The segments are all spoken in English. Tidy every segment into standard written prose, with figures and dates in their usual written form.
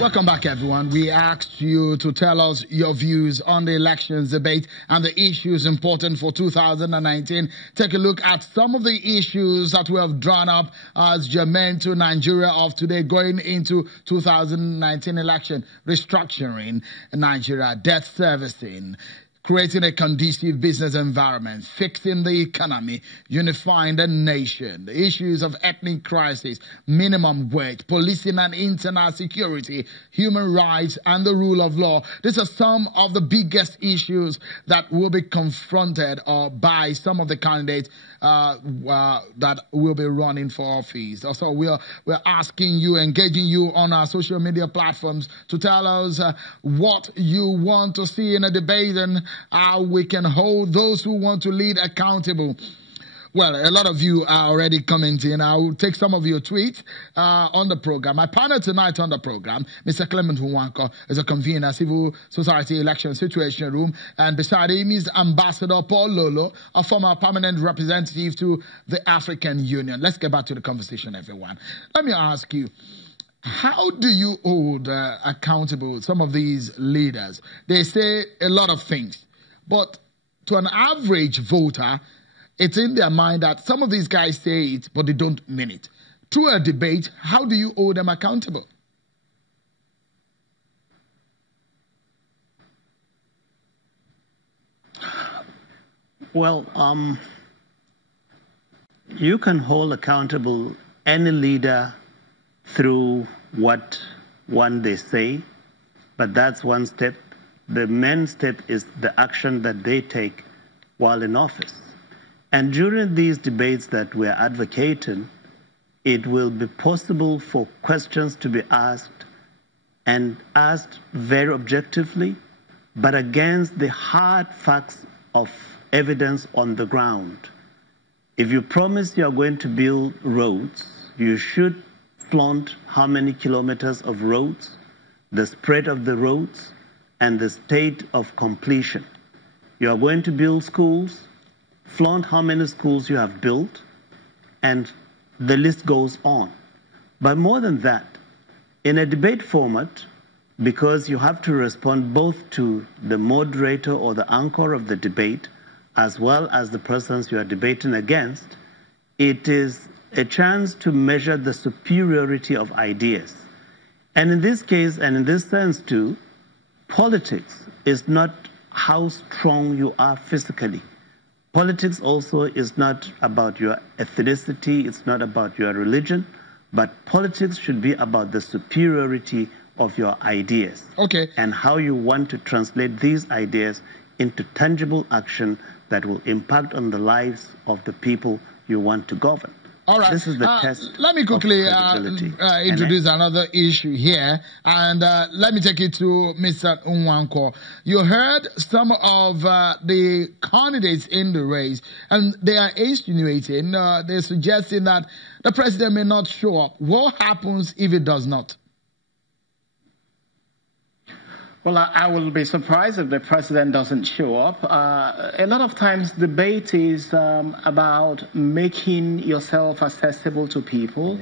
Welcome back, everyone. We asked you to tell us your views on the elections debate and the issues important for 2019. Take a look at some of the issues that we have drawn up as germane to Nigeria of today going into 2019 election. Restructuring Nigeria, debt servicing, creating a conducive business environment, fixing the economy, unifying the nation, the issues of ethnic crisis, minimum wage, policing and internal security, human rights, and the rule of law. These are some of the biggest issues that will be confronted by some of the candidates that will be running for office. Also, we're asking you, engaging you on our social media platforms to tell us what you want to see in a debate and how we can hold those who want to lead accountable. Well, a lot of you are already commenting. I will take some of your tweets on the program. My partner tonight on the program, Mr. Clement Nwanko, is a convener, Civil Society Election Situation Room. And beside him is Ambassador Paul Lolo, a former permanent representative to the African Union. Let's get back to the conversation, everyone. Let me ask you, how do you hold accountable some of these leaders? They say a lot of things, but to an average voter, it's in their mind that some of these guys say it, but they don't mean it. Through a debate, how do you hold them accountable? Well, you can hold accountable any leader through what they say, but that's one step. The main step is the action that they take while in office. And during these debates that we're advocating, it will be possible for questions to be asked, and asked very objectively, but against the hard facts of evidence on the ground. If you promise you are going to build roads, you should flaunt how many kilometers of roads, the spread of the roads, and the state of completion. You are going to build schools, flaunt how many schools you have built, and the list goes on. But more than that, in a debate format, because you have to respond both to the moderator or the anchor of the debate, as well as the persons you are debating against, it is a chance to measure the superiority of ideas. And in this case, and in this sense too, politics is not how strong you are physically. Politics also is not about your ethnicity, it's not about your religion, but politics should be about the superiority of your ideas. Okay. And how you want to translate these ideas into tangible action that will impact on the lives of the people you want to govern. All right. This is the test. Let me quickly introduce another issue here, and let me take it to Mr. Nwanko. You heard some of the candidates in the race, and they are insinuating, they're suggesting that the president may not show up. What happens if it does not? Well, I will be surprised if the president doesn't show up. A lot of times debate is about making yourself accessible to people,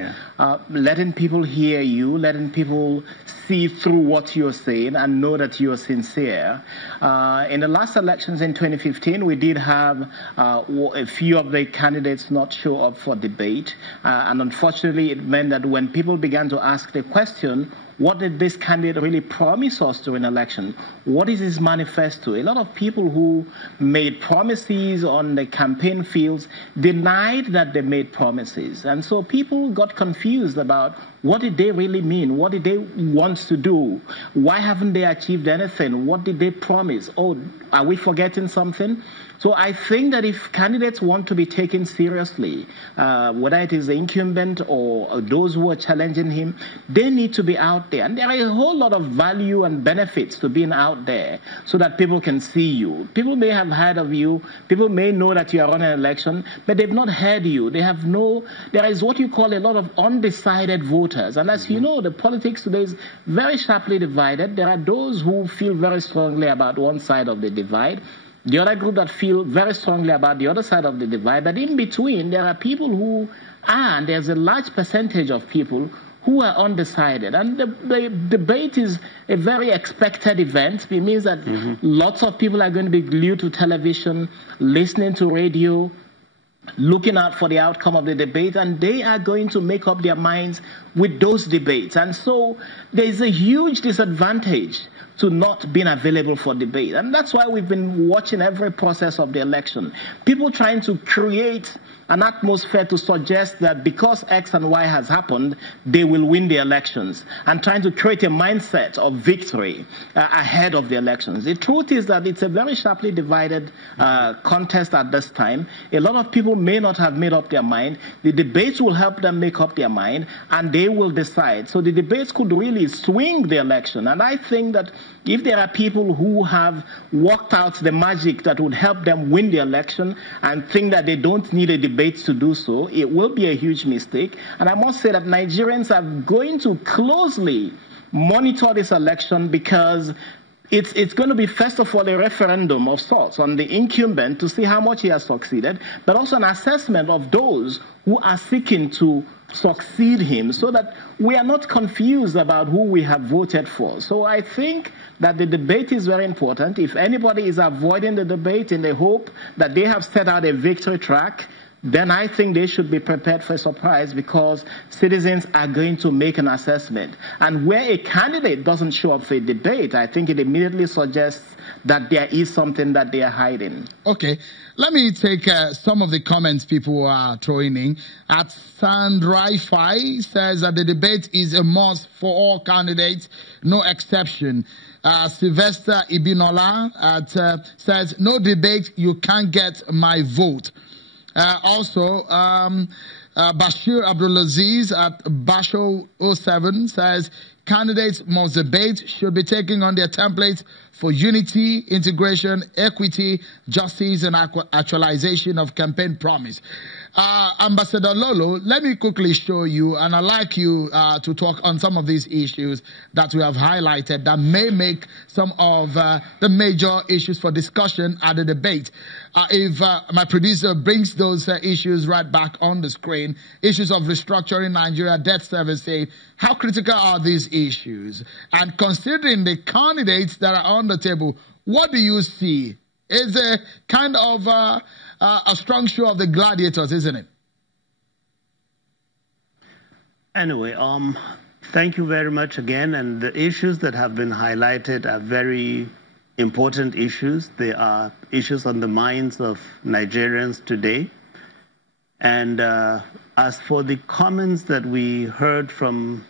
letting people hear you, letting people see through what you're saying and know that you're sincere. In the last elections in 2015, we did have a few of the candidates not show up for debate. And unfortunately, it meant that when people began to ask the question, what did this candidate really promise us during election? What is his manifesto? A lot of people who made promises on the campaign fields denied that they made promises. And so people got confused about what did they really mean? What did they want to do? Why haven't they achieved anything? What did they promise? Oh, are we forgetting something? So I think that if candidates want to be taken seriously, whether it is the incumbent or those who are challenging him, they need to be out there. And there are a whole lot of value and benefits to being out there so that people can see you. People may have heard of you. People may know that you are on an election, but they've not heard you. There is what you call a lot of undecided voters. And as you know, the politics today is very sharply divided. There are those who feel very strongly about one side of the divide, the other group that feel very strongly about the other side of the divide. But in between, there are people who are, and there's a large percentage of people who are undecided. And the debate is a very expected event. It means that lots of people are going to be glued to television, listening to radio, looking out for the outcome of the debate, and they are going to make up their minds with those debates. And so there's a huge disadvantage to not being available for debate. And that's why we've been watching every process of the election. People trying to create an atmosphere to suggest that because X and Y has happened, they will win the elections, and trying to create a mindset of victory ahead of the elections. The truth is that it's a very sharply divided contest at this time. A lot of people may not have made up their mind. The debates will help them make up their mind, and they will decide. So the debates could really swing the election. And I think that if there are people who have worked out the magic that would help them win the election and think that they don't need a debate to do so, it will be a huge mistake. And I must say that Nigerians are going to closely monitor this election, because it's going to be, first of all, a referendum of sorts on the incumbent to see how much he has succeeded, but also an assessment of those who are seeking to succeed him, so that we are not confused about who we have voted for. So I think that the debate is very important. If anybody is avoiding the debate in the hope that they have set out a victory track, then I think they should be prepared for a surprise, because citizens are going to make an assessment. And where a candidate doesn't show up for a debate, I think it immediately suggests that there is something that they are hiding. Okay, let me take some of the comments people are throwing in. At Sandrai says that the debate is a must for all candidates, no exception. Sylvester Ibinola says, no debate, you can't get my vote. Also, Bashir Abdulaziz at Basho 07 says, candidates must debate, should be taking on their templates for unity, integration, equity, justice, and actualization of campaign promise. Ambassador Lolo, let me quickly show you, and I'd like you to talk on some of these issues that we have highlighted that may make some of the major issues for discussion at the debate. If my producer brings those issues right back on the screen, issues of restructuring Nigeria, debt servicing, how critical are these issues? And considering the candidates that are on the table, what do you see? It's a kind of a strong show of the gladiators, isn't it? Anyway, thank you very much again. And the issues that have been highlighted are very important issues. They are issues on the minds of Nigerians today. And as for the comments that we heard from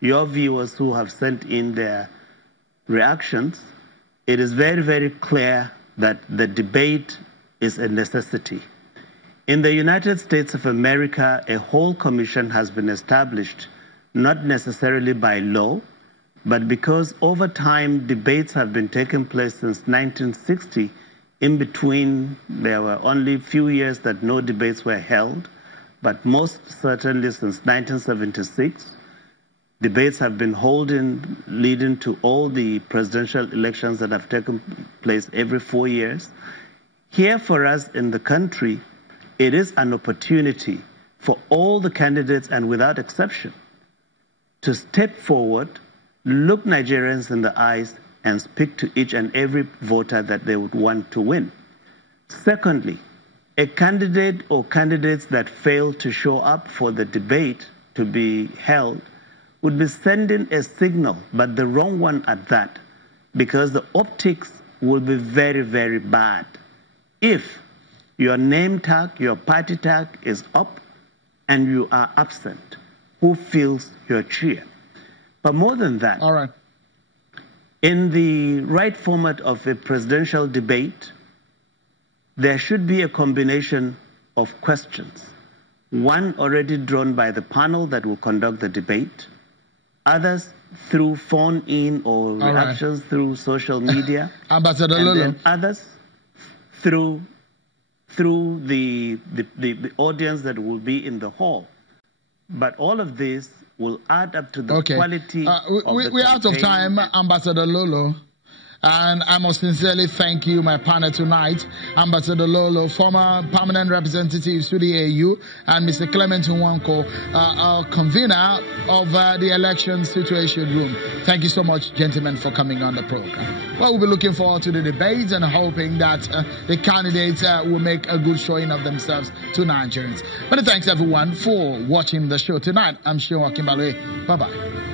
your viewers who have sent in their reactions, it is very, very clear that the debate is a necessity. In the United States of America, a whole commission has been established, not necessarily by law, but because over time debates have been taking place since 1960. In between, there were only a few years that no debates were held, but most certainly since 1976, debates have been holding, leading to all the presidential elections that have taken place every 4 years. Here for us in the country, it is an opportunity for all the candidates, and without exception, to step forward, look Nigerians in the eyes, and speak to each and every voter that they would want to win. Secondly, a candidate or candidates that fail to show up for the debate to be held would be sending a signal, but the wrong one at that, because the optics will be very, very bad. If your name tag, your party tag is up and you are absent, who feels your cheer? But more than that, all right, in the right format of a presidential debate, there should be a combination of questions. One already drawn by the panel that will conduct the debate, others through phone-in or reactions through social media, Ambassador and Lolo, then others through the audience that will be in the hall. But all of this will add up to the quality of the we're out of time, Ambassador Lolo. And I must sincerely thank you, my partner tonight, Ambassador Lolo, former permanent representative to the AU, and Mr. Clement Nwanko, convener of the election situation room. Thank you so much, gentlemen, for coming on the program. Well, we'll be looking forward to the debate and hoping that the candidates will make a good showing of themselves to Nigerians. Many thanks, everyone, for watching the show tonight. I'm Shewa Kimbalwe. Bye-bye.